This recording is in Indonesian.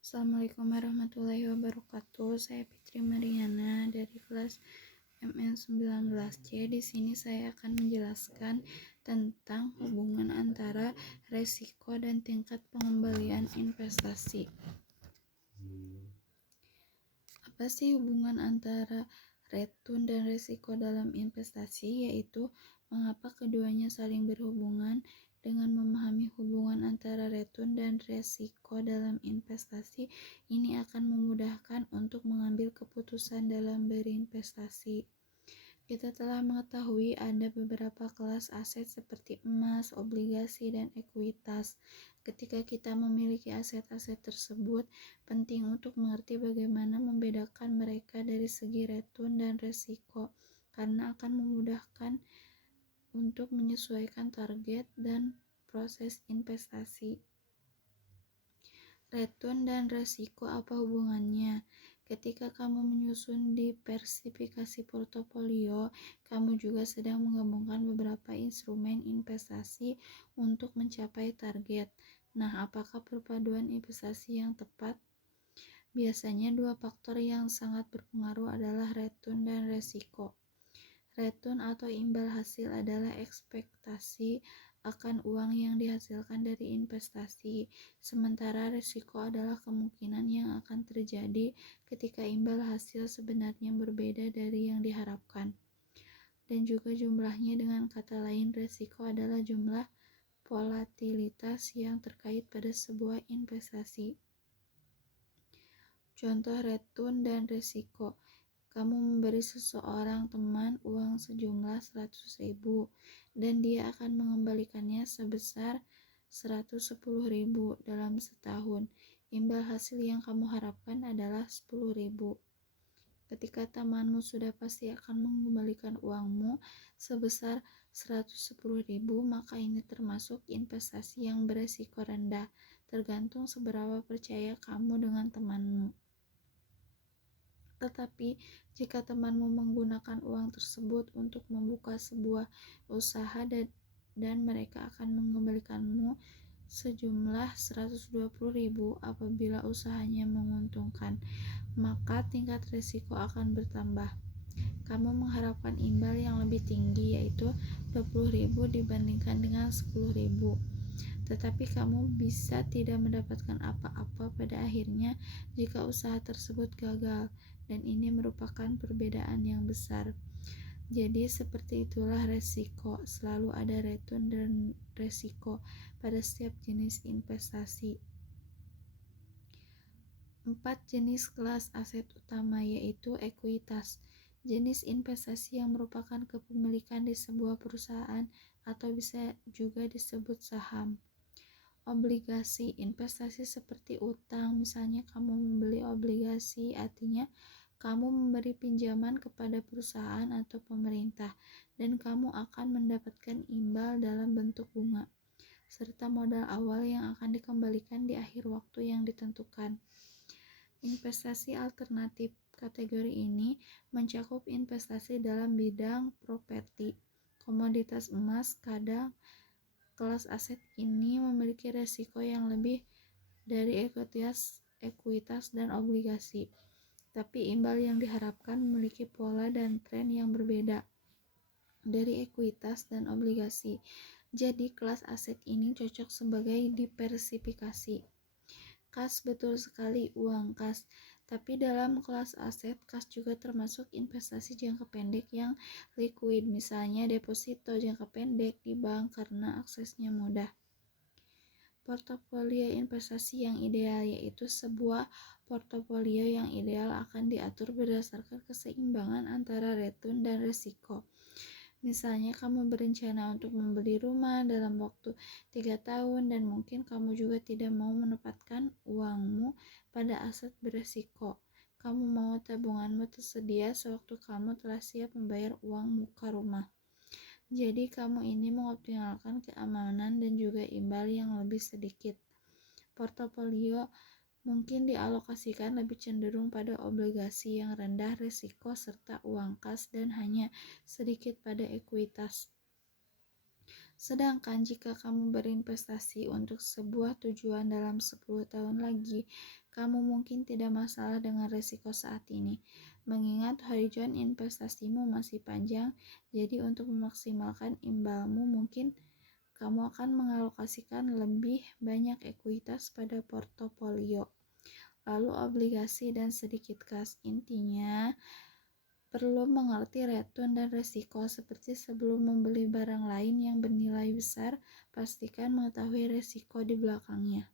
Assalamualaikum warahmatullahi wabarakatuh. Saya Fitri Mariana dari kelas MN19C. Di sini saya akan menjelaskan tentang hubungan antara resiko dan tingkat pengembalian investasi. Apa sih hubungan antara return dan resiko dalam investasi? Yaitu mengapa keduanya saling berhubungan. Dengan memahami hubungan antara return dan resiko dalam investasi, ini akan memudahkan untuk mengambil keputusan dalam berinvestasi. Kita telah mengetahui ada beberapa kelas aset seperti emas, obligasi, dan ekuitas. Ketika kita memiliki aset-aset tersebut, penting untuk mengerti bagaimana membedakan mereka dari segi return dan resiko, karena akan memudahkan untuk menyesuaikan target dan proses investasi. Return dan resiko apa hubungannya? Ketika kamu menyusun diversifikasi portofolio, kamu juga sedang menggabungkan beberapa instrumen investasi untuk mencapai target. Nah, apakah perpaduan investasi yang tepat? Biasanya dua faktor yang sangat berpengaruh adalah return dan resiko. Return atau imbal hasil adalah ekspektasi akan uang yang dihasilkan dari investasi, sementara risiko adalah kemungkinan yang akan terjadi ketika imbal hasil sebenarnya berbeda dari yang diharapkan. Dan juga jumlahnya, dengan kata lain, risiko adalah jumlah volatilitas yang terkait pada sebuah investasi. Contoh return dan risiko. Kamu memberi seseorang teman uang sejumlah 100.000 dan dia akan mengembalikannya sebesar 110.000 dalam setahun. Imbal hasil yang kamu harapkan adalah 10.000. Ketika temanmu sudah pasti akan mengembalikan uangmu sebesar 110.000, maka ini termasuk investasi yang beresiko rendah, tergantung seberapa percaya kamu dengan temanmu. Tetapi jika temanmu menggunakan uang tersebut untuk membuka sebuah usaha dan mereka akan mengembalikanmu sejumlah 120.000 apabila usahanya menguntungkan, maka tingkat risiko akan bertambah. Kamu mengharapkan imbal yang lebih tinggi, yaitu 20.000 dibandingkan dengan 10.000. Tetapi kamu bisa tidak mendapatkan apa-apa pada akhirnya jika usaha tersebut gagal, dan ini merupakan perbedaan yang besar. Jadi seperti itulah resiko, selalu ada return dan resiko pada setiap jenis investasi. 4 jenis kelas aset utama, yaitu ekuitas, jenis investasi yang merupakan kepemilikan di sebuah perusahaan atau bisa juga disebut saham. Obligasi, investasi seperti utang, misalnya kamu membeli obligasi, artinya kamu memberi pinjaman kepada perusahaan atau pemerintah dan kamu akan mendapatkan imbal dalam bentuk bunga, serta modal awal yang akan dikembalikan di akhir waktu yang ditentukan. Investasi alternatif, kategori ini mencakup investasi dalam bidang properti, komoditas emas. Kadang kelas aset ini memiliki resiko yang lebih dari ekuitas dan obligasi, tapi imbal yang diharapkan memiliki pola dan tren yang berbeda dari ekuitas dan obligasi. Jadi kelas aset ini cocok sebagai diversifikasi. Kas, betul sekali, uang kas. Tapi dalam kelas aset, kas juga termasuk investasi jangka pendek yang liquid, misalnya deposito jangka pendek di bank karena aksesnya mudah. Portofolio investasi yang ideal, yaitu sebuah portofolio yang ideal akan diatur berdasarkan keseimbangan antara return dan risiko. Misalnya kamu berencana untuk membeli rumah dalam waktu 3 tahun dan mungkin kamu juga tidak mau menempatkan uangmu pada aset beresiko. Kamu mau tabunganmu tersedia sewaktu kamu telah siap membayar uang muka rumah. Jadi kamu ini mengoptimalkan keamanan dan juga imbal yang lebih sedikit. Portofolio mungkin dialokasikan lebih cenderung pada obligasi yang rendah risiko serta uang kas dan hanya sedikit pada ekuitas. Sedangkan jika kamu berinvestasi untuk sebuah tujuan dalam 10 tahun lagi, kamu mungkin tidak masalah dengan risiko saat ini. Mengingat horizon investasimu masih panjang, jadi untuk memaksimalkan imbalmu mungkin kamu akan mengalokasikan lebih banyak ekuitas pada portofolio, lalu obligasi dan sedikit kas. Intinya, perlu mengerti return dan risiko. Seperti sebelum membeli barang lain yang bernilai besar, pastikan mengetahui risiko di belakangnya.